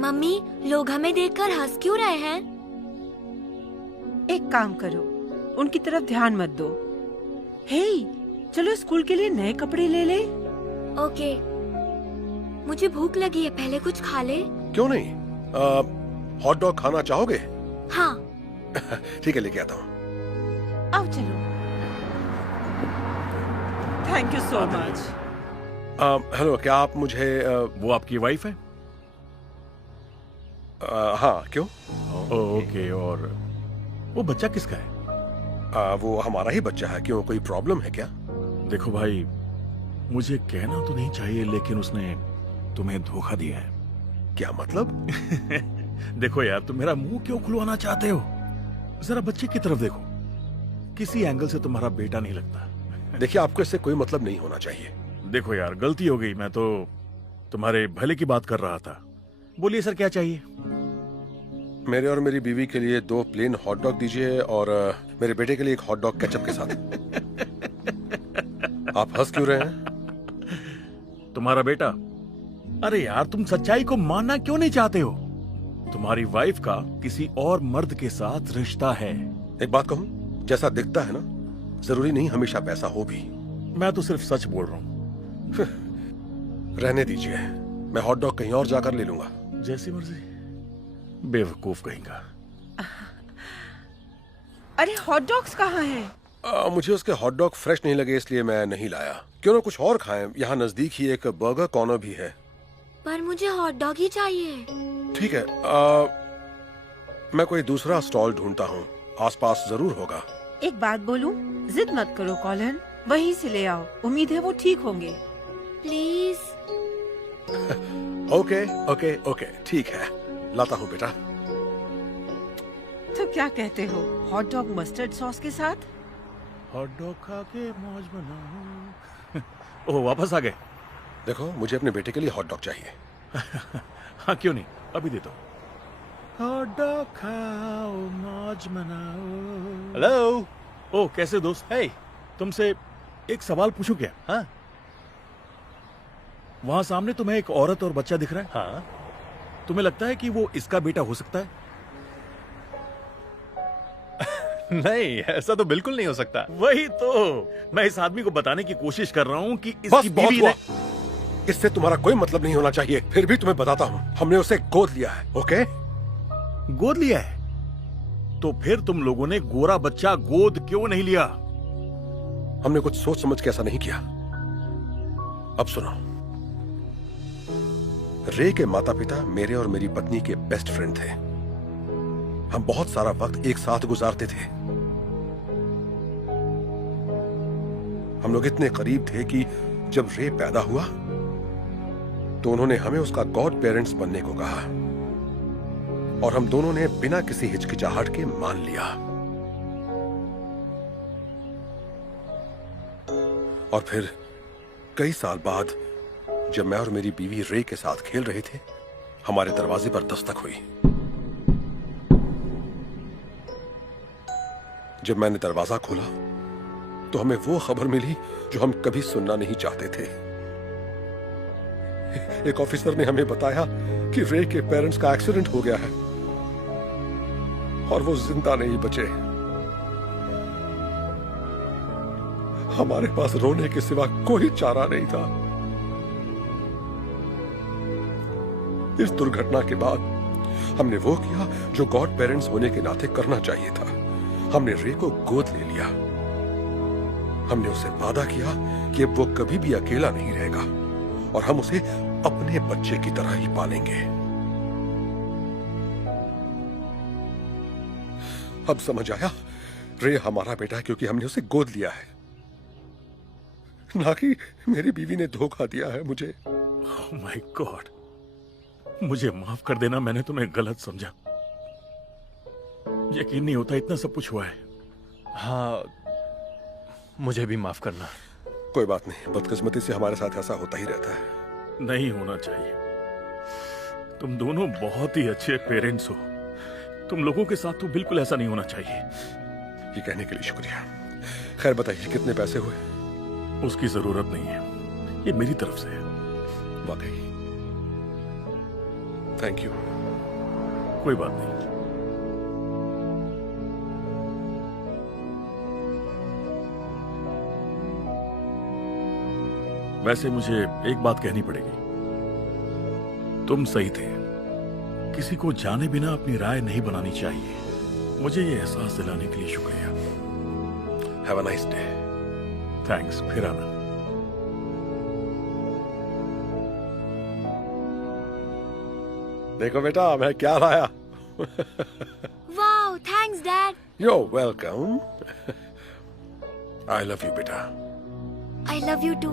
Mummy, लोग हमें देखकर हंस क्यों रहे हैं? एक काम करो, उनकी तरफ ध्यान मत दो। हे, चलो स्कूल के लिए नए कपड़े ले ले। ओके। मुझे भूख लगी है, पहले कुछ खा ले। क्यों नहीं? हॉट डॉग खाना चाहोगे? हाँ। ठीक है, लेके आता हूँ। आओ चलो। Thank you so much. Hello, क्या आप मुझे वो आपकी वाइफ है? हाँ, क्यों? ओके, और वो बच्चा किसका है? वो हमारा ही बच्चा है। क्यों, कोई प्रॉब्लम है क्या? देखो भाई, मुझे कहना तो नहीं चाहिए, लेकिन उसने तुम्हें धोखा दिया है। क्या मतलब? देखो यार, तुम मेरा मुंह क्यों खुलवाना चाहते हो? जरा बच्चे की तरफ देखो, किसी एंगल से तुम्हारा बेटा नहीं लगता। देखिए, आपको इससे कोई मतलब नहीं होना चाहिए। देखो यार, गलती हो गई, मैं तो तुम्हारे भले की बात कर रहा था। बोलिए सर, क्या चाहिए? मेरे और मेरी बीवी के लिए 2 प्लेन हॉट डॉग दीजिए, और मेरे बेटे के लिए 1 हॉट डॉग केचप के साथ। आप हंस क्यों रहे हैं? तुम्हारा बेटा? अरे यार, तुम सच्चाई को मानना क्यों नहीं चाहते हो? तुम्हारी वाइफ का किसी और मर्द के साथ रिश्ता है। एक बात कहूं, जैसा दिखता है ना, जरूरी नहीं हमेशा पैसा हो भी। मैं तो सिर्फ सच बोल रहा हूँ। रहने दीजिए, मैं हॉट डॉग कहीं और जाकर ले लूंगा। जैसी मर्जी। बेवकूफ कहेंगा। अरे हॉट डॉग्स कहाँ हैं? मुझे उसके हॉट डॉग फ्रेश नहीं लगे, इसलिए मैं नहीं लाया। क्यों ना कुछ और खाएं? यहाँ नजदीक ही एक बर्गर कॉर्नर भी है। पर मुझे हॉट डॉग ही चाहिए। ठीक है, मैं कोई दूसरा स्टॉल ढूंढता हूँ, आसपास जरूर होगा। एक बात बोलूं, जिद मत करो कॉलन, वहीं से ले आओ। उम्मीद है वो ठीक होंगे। प्लीज। ओके ओके ओके, ठीक है, लाता हूँ बेटा। तो क्या कहते हो, हॉट डॉग मस्टर्ड सॉस के साथ? हॉट डॉग खा के मौज बनाओ। ओह, वापस आ गए। देखो, मुझे अपने बेटे के लिए हॉट डॉग चाहिए। हाँ, क्यों नहीं, अभी दे दो। हॉट डॉग खाओ, मौज मनाओ। हेलो। ओ, कैसे दोस्त? हे। तुमसे एक सवाल पूछूं क्या? हाँ वहां सामने तुम्हें एक औरत और बच्चा दिख रहा है। हाँ। तुम्हें लगता है कि वो इसका बेटा हो सकता है? नहीं, ऐसा तो बिल्कुल नहीं हो सकता। वही तो मैं इस आदमी को बताने की कोशिश कर रहा हूँ कि बस इसकी बहुत बीवी हुआ। ने। इससे तुम्हारा कोई मतलब नहीं होना चाहिए। फिर भी तुम्हें बताता हूँ, हमने उसे गोद लिया है। ओके? गोद लिया है? तो फिर तुम लोगों ने गोरा बच्चा गोद क्यों नहीं लिया? हमने कुछ सोच समझ के ऐसा नहीं किया। अब सुनो, रे के माता पिता मेरे और मेरी पत्नी के बेस्ट फ्रेंड थे। हम बहुत सारा वक्त एक साथ गुजारते थे। हम लोग इतने करीब थे कि जब रे पैदा हुआ तो उन्होंने हमें उसका गॉड पेरेंट्स बनने को कहा, और हम दोनों ने बिना किसी हिचकिचाहट के मान लिया। और फिर कई साल बाद जब मैं और मेरी बीवी रे के साथ खेल रहे थे, हमारे दरवाजे पर दस्तक हुई। जब मैंने दरवाजा खोला तो हमें वो खबर मिली जो हम कभी सुनना नहीं चाहते थे। एक ऑफिसर ने हमें बताया कि रे के पेरेंट्स का एक्सीडेंट हो गया है और वो जिंदा नहीं बचे। हमारे पास रोने के सिवा कोई चारा नहीं था। इस दुर्घटना के बाद हमने वो किया जो गॉड पेरेंट्स होने के नाते करना चाहिए था। हमने रे को गोद ले लिया। हमने उसे वादा किया कि वो कभी भी अकेला नहीं रहेगा और हम उसे अपने बच्चे की तरह ही पालेंगे। अब समझ आया, रे हमारा बेटा है क्योंकि हमने उसे गोद लिया है, ना कि मेरी बीवी ने धोखा दिया है मुझे। ओह माय गॉड, मुझे माफ कर देना, मैंने तुम्हें गलत समझा। यकीन नहीं होता इतना सब कुछ हुआ है। हाँ, मुझे भी माफ करना। कोई बात नहीं, बदकिस्मती से हमारे साथ ऐसा होता ही रहता है। नहीं होना चाहिए। तुम दोनों बहुत ही अच्छे पेरेंट्स हो। तुम लोगों के साथ तो बिल्कुल ऐसा नहीं होना चाहिए। ये कहने के लिए शुक्रिया। खैर बताइए, कितने पैसे हुए? उसकी जरूरत नहीं है, ये मेरी तरफ से है। वाकई थैंक यू। कोई बात नहीं। वैसे मुझे एक बात कहनी पड़ेगी। तुम सही थे, किसी को जाने बिना अपनी राय नहीं बनानी चाहिए। मुझे ये एहसास दिलाने के लिए शुक्रिया। Have a nice day. Thanks, फिर आना। देखो बेटा मैं क्या लाया। Wow, thanks dad. You welcome. I love you बेटा। I love you to.